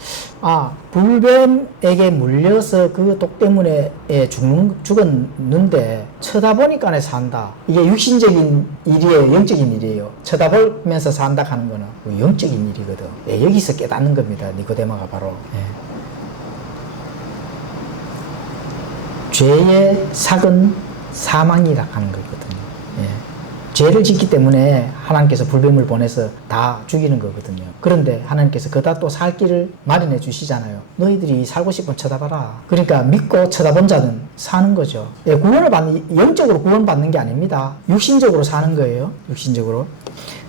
불뱀에게 물려서 그 독 때문에 죽었는데 쳐다보니까 산다. 이게 육신적인 일이에요, 영적인 일이에요. 쳐다보면서 산다 하는 거는 영적인 일이거든. 예, 여기서 깨닫는 겁니다. 니고데모가 바로. 예. 죄의 삭은 사망이라 하는 거거든요. 예. 죄를 짓기 때문에 하나님께서 불뱀을 보내서 다 죽이는 거거든요. 그런데 하나님께서 그다 또 살 길을 마련해 주시잖아요. 너희들이 살고 싶으면 쳐다봐라. 그러니까 믿고 쳐다본 자는 사는 거죠. 예, 영적으로 구원받는 게 아닙니다. 육신적으로 사는 거예요. 육신적으로.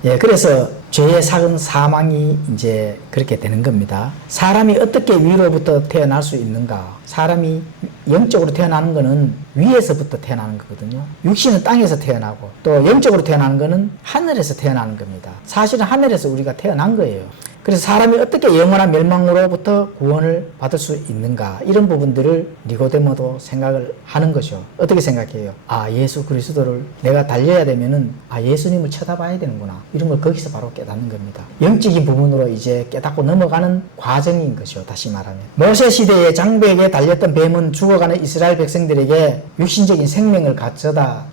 예, 그래서 죄의 삭은 사망이 이제 그렇게 되는 겁니다. 사람이 어떻게 위로부터 태어날 수 있는가? 사람이 영적으로 태어나는 거는 위에서부터 태어나는 거거든요. 육신은 땅에서 태어나고 또 영적으로 태어나는 거는 하늘에서 태어나는 겁니다. 사실은 하늘에서 우리가 태어난 거예요. 그래서 사람이 어떻게 영원한 멸망으로부터 구원을 받을 수 있는가, 이런 부분들을 니고데모도 생각을 하는 거죠. 어떻게 생각해요? 예수 그리스도를 내가 달려야 되면은 예수님을 쳐다봐야 되는구나, 이런 걸 거기서 바로 깨닫는 겁니다. 영적인 부분으로 이제 깨닫고 넘어가는 과정인 거죠. 다시 말하면 모세 시대에 장벽에 달렸던 뱀은 죽어가는 이스라엘 백성들에게 육신적인 생명을 가져다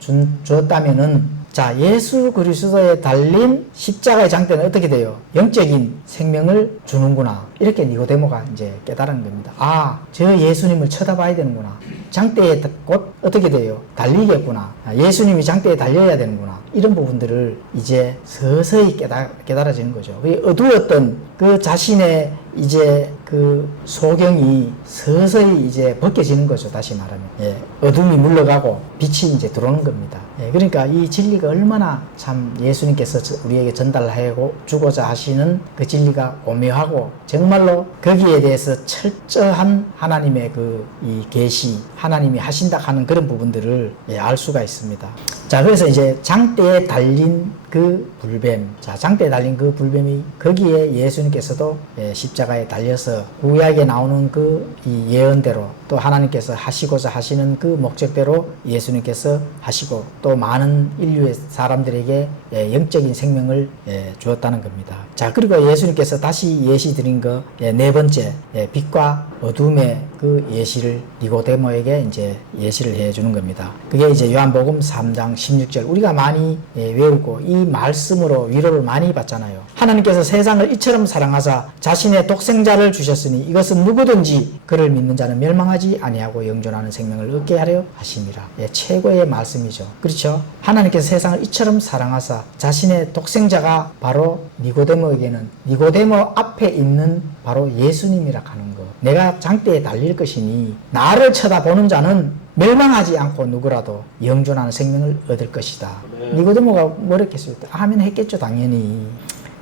주었다면은, 자, 예수 그리스도에 달린 십자가의 장대는 어떻게 돼요? 영적인 생명을 주는구나. 이렇게 니고데모가 이제 깨달은 겁니다. 저 예수님을 쳐다봐야 되는구나. 장대에 곧 어떻게 돼요? 달리겠구나. 예수님이 장대에 달려야 되는구나. 이런 부분들을 이제 서서히 깨달아지는 거죠. 어두웠던 그 자신의 이제 그 소경이 서서히 이제 벗겨지는 거죠. 다시 말하면. 예, 어둠이 물러가고 빛이 이제 들어오는 겁니다. 예, 그러니까 이 진리가 얼마나 참 예수님께서 우리에게 전달하고 주고자 하시는 그 진리가 오묘하고, 정말로 거기에 대해서 철저한 하나님의 이 계시, 하나님이 하신다 하는 그런 부분들을 알 수가 있습니다. 자, 그래서 이제 장대에 달린 그 불뱀, 자, 장대에 달린 그 불뱀이, 거기에 예수님께서도 십자가에 달려서 구약에 나오는 이 예언대로, 또 하나님께서 하시고자 하시는 그 목적대로 예수님께서 하시고, 또 많은 인류의 사람들에게 영적인 생명을 주었다는 겁니다. 자, 그리고 예수님께서 다시 예시 드린 거, 네 번째, 빛과 어둠의 그 예시를 니고데모에게 이제 예시를 해주는 겁니다. 그게 이제 요한복음 3장 16절, 우리가 많이 외우고 이 말씀으로 위로를 많이 받잖아요. 하나님께서 세상을 이처럼 사랑하사 자신의 독생자를 주셨으니 이것은 누구든지 그를 믿는 자는 멸망하지 아니하고 영존하는 생명을 얻게 하려 하심이라. 최고의 말씀이죠. 그렇죠? 하나님께서 세상을 이처럼 사랑하사 자신의 독생자가 바로 니고데모에게는, 니고데모 앞에 있는 바로 예수님이라 하는 거. 내가 장대에 달릴 것이니 나를 쳐다보는 자는 멸망하지 않고 누구라도 영존하는 생명을 얻을 것이다. 니고데모가 뭐랬겠어요? 아멘 했겠죠, 당연히.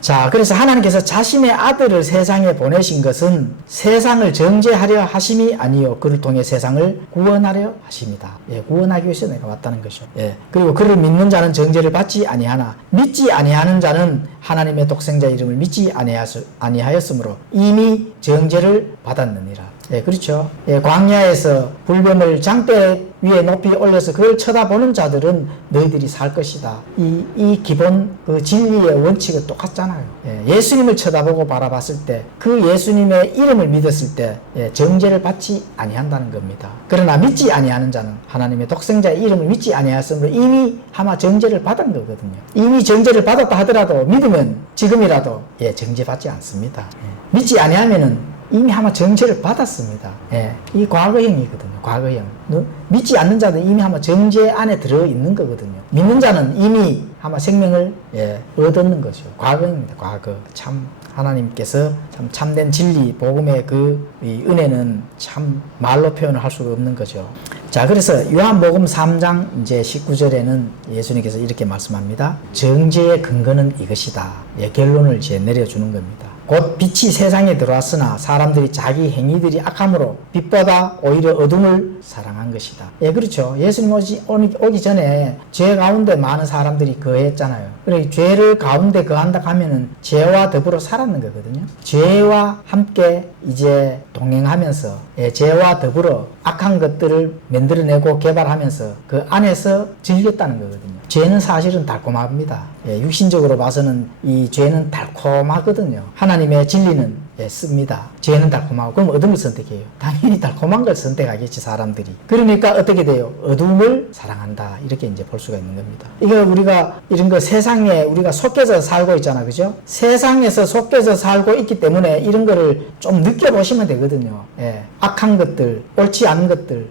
자, 그래서 하나님께서 자신의 아들을 세상에 보내신 것은 세상을 정죄하려 하심이 아니요 그를 통해 세상을 구원하려 하심이다. 구원하기 위해서 내가 왔다는 것이죠. 그리고 그를 믿는 자는 정죄를 받지 아니하나 믿지 아니하는 자는 하나님의 독생자 이름을 믿지 아니하였으므로 이미 정죄를 받았느니라. 그렇죠. 광야에서 불뱀을 장대 위에 높이 올려서 그걸 쳐다보는 자들은 너희들이 살 것이다. 이 기본 그 진리의 원칙은 똑같잖아요. 예수님을 쳐다보고 바라봤을 때, 그 예수님의 이름을 믿었을 때 정죄를 받지 아니한다는 겁니다. 그러나 믿지 아니하는 자는 하나님의 독생자의 이름을 믿지 아니하였으므로 이미 아마 정죄를 받은 거거든요. 이미 정죄를 받았다 하더라도 믿으면 지금이라도 정죄받지 않습니다. 믿지 아니하면은 이미 아마 정죄를 받았습니다. 예, 이 과거형이거든요. 과거형. 믿지 않는 자는 이미 아마 정죄 안에 들어있는 거거든요. 믿는 자는 이미 아마 생명을 얻었는 거죠. 과거입니다. 과거. 참 하나님께서 참 참된 진리, 복음의 이 은혜는 참 말로 표현을 할 수가 없는 거죠. 자, 그래서 요한복음 3장 이제 19절에는 예수님께서 이렇게 말씀합니다. 정죄의 근거는 이것이다. 결론을 이제 내려주는 겁니다. 곧 빛이 세상에 들어왔으나 사람들이 자기 행위들이 악함으로 빛보다 오히려 어둠을 사랑한 것이다. 그렇죠. 예수님 오기 전에 죄 가운데 많은 사람들이 거했잖아요. 그래, 죄를 가운데 거한다 하면은 죄와 더불어 살았는 거거든요. 죄와 함께 이제 동행하면서 죄와 더불어 악한 것들을 만들어내고 개발하면서 그 안에서 즐겼다는 거거든요. 죄는 사실은 달콤합니다. 육신적으로 봐서는 이 죄는 달콤하거든요. 하나님의 진리는 씁니다. 죄는 달콤하고 그럼 어둠을 선택해요. 당연히 달콤한 걸 선택하겠지 사람들이. 그러니까 어떻게 돼요? 어둠을 사랑한다. 이렇게 이제 볼 수가 있는 겁니다. 이거 우리가 이런 거 세상에 우리가 속해서 살고 있잖아, 그죠? 세상에서 속해서 살고 있기 때문에 이런 거를 좀 느껴보시면 되거든요. 악한 것들, 옳지 않은 것들,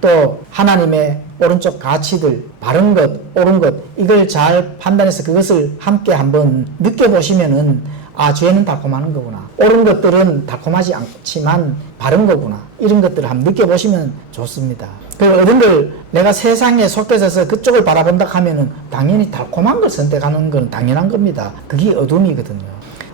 또 하나님의 오른쪽 가치들, 바른 것, 옳은 것, 이걸 잘 판단해서 그것을 함께 한번 느껴보시면은 아, 죄는 달콤한 거구나. 옳은 것들은 달콤하지 않지만 바른 거구나. 이런 것들을 한번 느껴보시면 좋습니다. 그 어떤 걸 내가 세상에 속해져서 그쪽을 바라본다 하면은 당연히 달콤한 걸 선택하는 건 당연한 겁니다. 그게 어둠이거든요.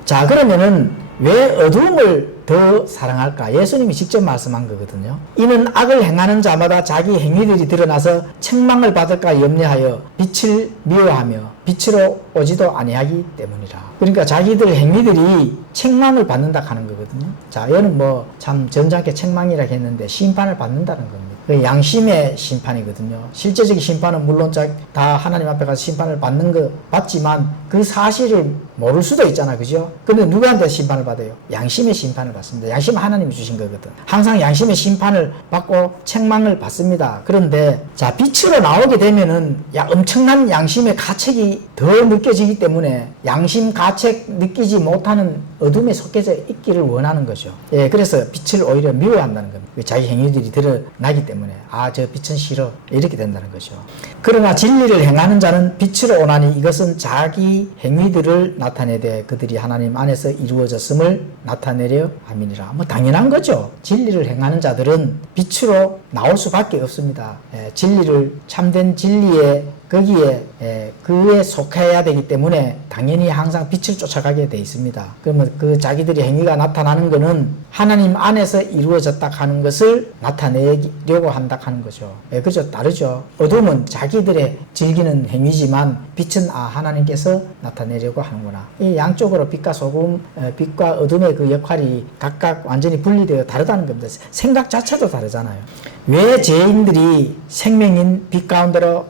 자, 그러면은 왜 어둠을 더 사랑할까? 예수님이 직접 말씀한 거거든요. 이는 악을 행하는 자마다 자기 행위들이 드러나서 책망을 받을까 염려하여 빛을 미워하며 빛으로 오지도 아니하기 때문이라. 그러니까 자기들 행위들이 책망을 받는다 하는 거거든요. 자, 얘는 뭐 참 점잖게 책망이라 했는데 심판을 받는다는 겁니다. 그 양심의 심판이거든요. 실제적인 심판은 물론 다 하나님 앞에 가서 심판을 받는 거 받지만 그 사실을 모를 수도 있잖아, 그죠? 근데 누구한테 심판을 받아요? 양심의 심판을 받습니다. 양심은 하나님이 주신 거거든. 항상 양심의 심판을 받고 책망을 받습니다. 그런데 자, 빛으로 나오게 되면은 엄청난 양심의 가책이 더 느껴지기 때문에 양심 가책 느끼지 못하는 어둠에 속해져 있기를 원하는 거죠. 그래서 빛을 오히려 미워한다는 겁니다. 자기 행위들이 드러나기 때문에 아, 저 빛은 싫어, 이렇게 된다는 거죠. 그러나 진리를 행하는 자는 빛으로 오나니 이것은 자기 행위들을 나타내되 그들이 하나님 안에서 이루어졌음을 나타내려 함이니라. 뭐 당연한 거죠. 진리를 행하는 자들은 빛으로 나올 수밖에 없습니다. 진리를, 참된 진리에 거기에 그에 속해야 되기 때문에 당연히 항상 빛을 쫓아가게 돼 있습니다. 그러면 그 자기들의 행위가 나타나는 것은 하나님 안에서 이루어졌다 하는 것을 나타내려고 한다 하는 거죠. 그죠? 다르죠. 어둠은 자기들의 즐기는 행위지만 빛은 하나님께서 나타내려고 하는구나. 이 양쪽으로 빛과 소금, 빛과 어둠의 그 역할이 각각 완전히 분리되어 다르다는 겁니다. 생각 자체도 다르잖아요. 왜 죄인들이 생명인 빛 가운데로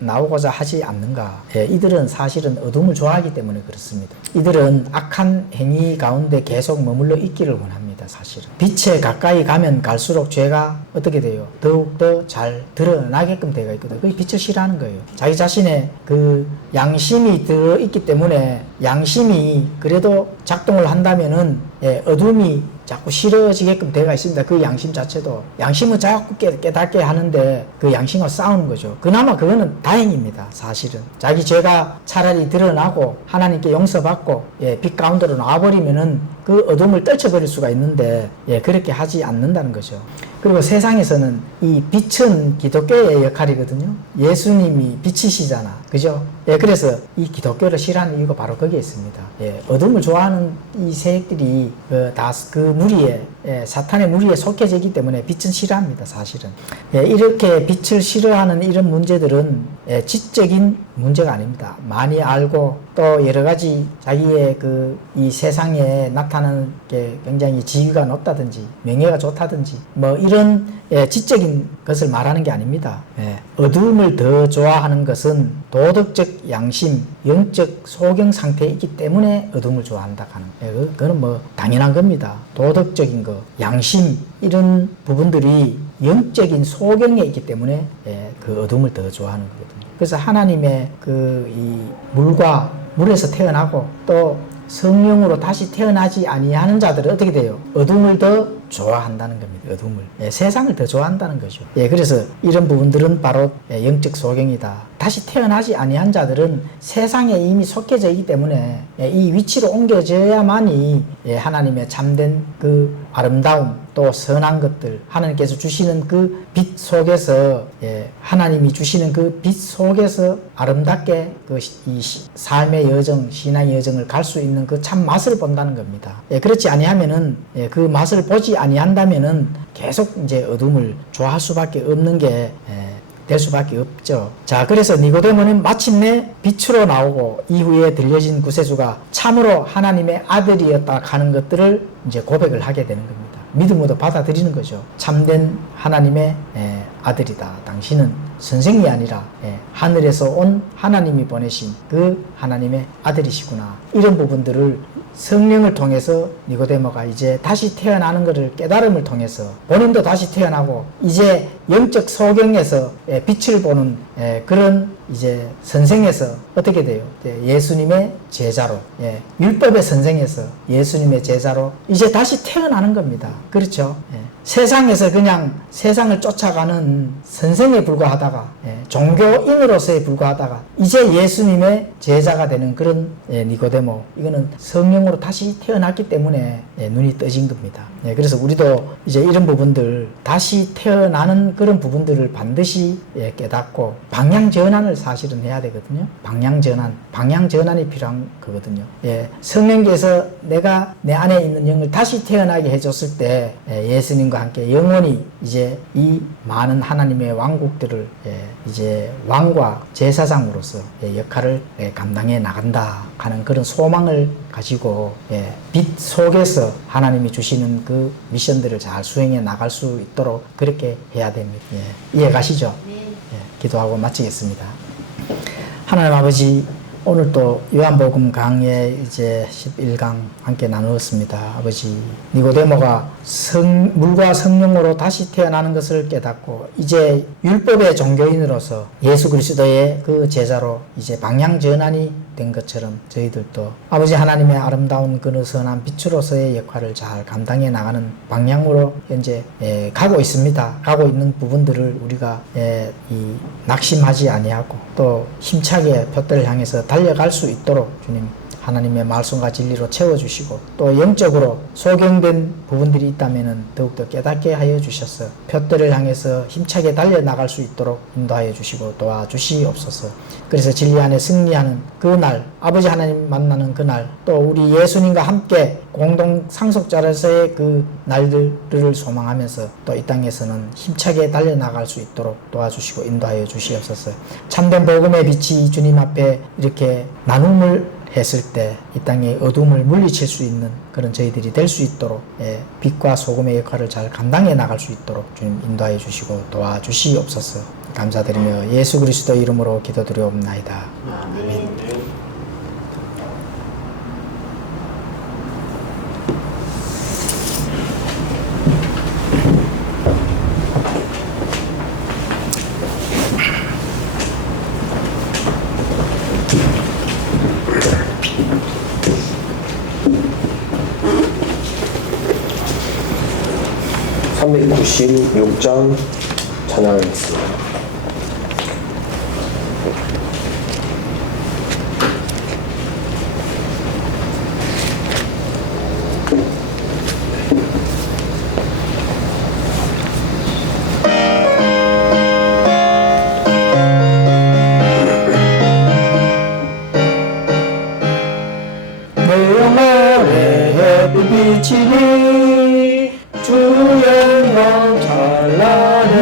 나오고자 하지 않는가? 이들은 사실은 어둠을 좋아하기 때문에 그렇습니다. 이들은 악한 행위 가운데 계속 머물러 있기를 원합니다. 사실은 빛에 가까이 가면 갈수록 죄가 어떻게 돼요? 더욱더 잘 드러나게끔 되어 있거든요. 그게 빛을 싫어하는 거예요. 자기 자신의 그 양심이 들어있기 때문에 양심이 그래도 작동을 한다면은 어둠이 자꾸 싫어지게끔 되어 있습니다. 그 양심 자체도. 양심은 자꾸 깨닫게 하는데 그 양심과 싸우는 거죠. 그나마 그거는 다행입니다. 사실은. 자기 죄가 차라리 드러나고 하나님께 용서받고 빛 가운데로 나와버리면은 그 어둠을 떨쳐버릴 수가 있는데 그렇게 하지 않는다는 거죠. 그리고 세상에서는 이 빛은 기독교의 역할이거든요. 예수님이 빛이시잖아. 그죠? 그래서 이 기독교를 싫어하는 이유가 바로 거기에 있습니다. 어둠을 좋아하는 이 세력들이 다 그 무리에, 사탄의 무리에 속해져 있기 때문에 빛은 싫어합니다. 사실은. 이렇게 빛을 싫어하는 이런 문제들은 지적인 문제가 아닙니다. 많이 알고 또 여러 가지 자기의 이 세상에 나타나는 게 굉장히 지위가 높다든지 명예가 좋다든지 뭐 이런 지적인 것을 말하는 게 아닙니다. 어둠을 더 좋아하는 것은 도덕적 양심, 영적 소경 상태에 있기 때문에 어둠을 좋아한다 하는 그거는 뭐 당연한 겁니다. 도덕적인 거, 양심 이런 부분들이 영적인 소경에 있기 때문에 그 어둠을 더 좋아하는 거거든요. 그래서 하나님의 이 물에서 태어나고 또 성령으로 다시 태어나지 아니하는 자들은 어떻게 돼요? 어둠을 더 좋아한다는 겁니다. 어둠을. 예, 세상을 더 좋아한다는 거죠. 예, 그래서 이런 부분들은 바로 영적 소경이다. 다시 태어나지 아니한 자들은 세상에 이미 속해져 있기 때문에 이 위치로 옮겨져야만이 하나님의 참된 그 아름다움 또 선한 것들 하나님께서 주시는 그 빛 속에서 하나님이 주시는 그 빛 속에서 아름답게 그 이 삶의 여정, 신앙의 여정을 갈 수 있는 그 참 맛을 본다는 겁니다. 그렇지 아니하면은 그 맛을 보지 아니한다면은 계속 이제 어둠을 좋아할 수밖에 없는 게 될 수밖에 없죠. 자, 그래서 니고데모는 마침내 빛으로 나오고 이후에 들려진 구세주가 참으로 하나님의 아들이었다 하는 것들을 이제 고백을 하게 되는 겁니다. 믿음으로 받아들이는 거죠. 참된 하나님의 아들이다. 당신은 선생이 아니라 하늘에서 온 하나님이 보내신 그 하나님의 아들이시구나. 이런 부분들을 성령을 통해서 니고데모가 이제 다시 태어나는 것을 깨달음을 통해서 본인도 다시 태어나고 이제 영적 소경에서 빛을 보는 그런 이제 선생에서 어떻게 돼요? 예수님의 제자로, 율법의 선생에서 예수님의 제자로 이제 다시 태어나는 겁니다. 그렇죠? 세상에서 그냥 세상을 쫓아가는 선생에 불과하다가 종교인으로서에 불과하다가 이제 예수님의 제자가 되는 그런 니고데모, 이거는 성령으로 다시 태어났기 때문에 눈이 떠진 겁니다. 그래서 우리도 이제 이런 부분들 다시 태어나는 그런 부분들을 반드시 깨닫고 방향 전환을 사실은 해야 되거든요. 방향 전환이 필요한 거거든요. 성령께서 내가 내 안에 있는 영을 다시 태어나게 해줬을 때 예수님과 함께 영원히 이제 이 많은 하나님의 왕국들을 이제 왕과 제사장으로서 역할을 감당해 나간다 하는 그런 소망을 가지고 빛 속에서 하나님이 주시는 그 미션들을 잘 수행해 나갈 수 있도록 그렇게 해야 됩니다. 이해 가시죠? 네. 기도하고 마치겠습니다. 하나님 아버지, 오늘 또 요한복음 강의 이제 11강 함께 나누었습니다. 아버지, 니고데모가 물과 성령으로 다시 태어나는 것을 깨닫고 이제 율법의 종교인으로서 예수 그리스도의 그 제자로 이제 방향 전환이 된 것처럼 저희들도 아버지 하나님의 아름다운 그 선한 빛으로서의 역할을 잘 감당해 나가는 방향으로 현재 가고 있습니다. 가고 있는 부분들을 우리가 낙심하지 아니하고 또 힘차게 표대를 향해서 달려갈 수 있도록 주님 하나님의 말씀과 진리로 채워주시고 또 영적으로 소경된 부분들이 있다면 더욱더 깨닫게 하여 주셔서 표대를 향해서 힘차게 달려나갈 수 있도록 인도하여 주시고 도와주시옵소서. 그래서 진리 안에 승리하는 그날, 아버지 하나님 만나는 그날, 또 우리 예수님과 함께 공동 상속자로서의 그 날들을 소망하면서 또 이 땅에서는 힘차게 달려나갈 수 있도록 도와주시고 인도하여 주시옵소서. 참된 복음의 빛이 주님 앞에 이렇게 나눔을 했을 때 이 땅의 어둠을 물리칠 수 있는 그런 저희들이 될 수 있도록 빛과 소금의 역할을 잘 감당해 나갈 수 있도록 주님 인도하여 주시고 도와주시옵소서. 감사드리며 예수 그리스도 이름으로 기도드리옵나이다. 아멘. (396장) 찬양하겠습니다. 내 영혼의 햇빛 비치니 주 영광 찬란해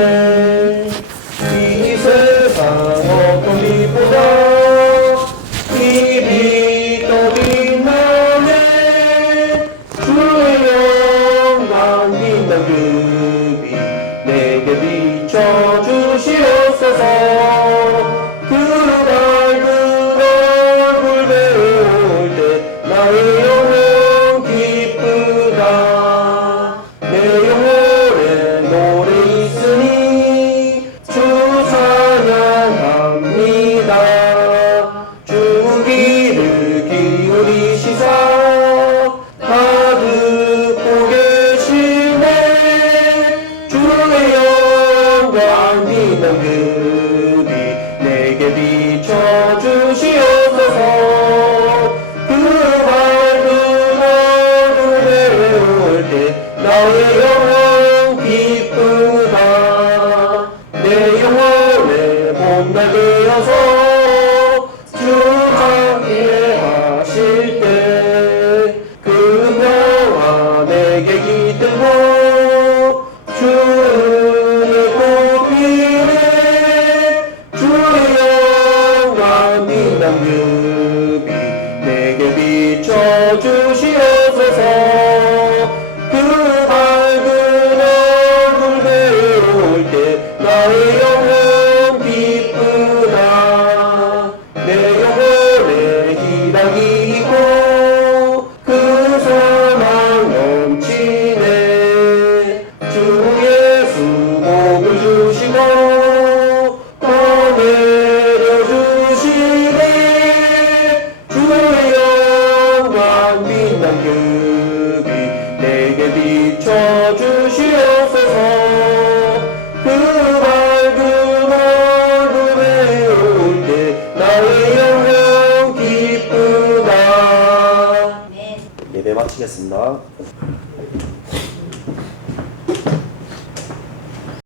나의 영혼 기쁘다. 내 영혼의 봄날 되어서 주가 예하실 때 그 평화 내게 깃들고 주를 높이네. 주의 영광 빛난 급이 내게 비춰주시옵소서. 그 밝은 얼굴 배울 때 나의 영혼 기쁘다. 내 영혼에 희락이 있고 그 소망 넘치네. 주 예수 복을 주시고 또 내려주시네. 주의 영광 빛난 급이 내게 비춰주시옵소서. 그 밝은 얼굴 배울 때 나의 영혼 기쁘다. 예배 마치겠습니다.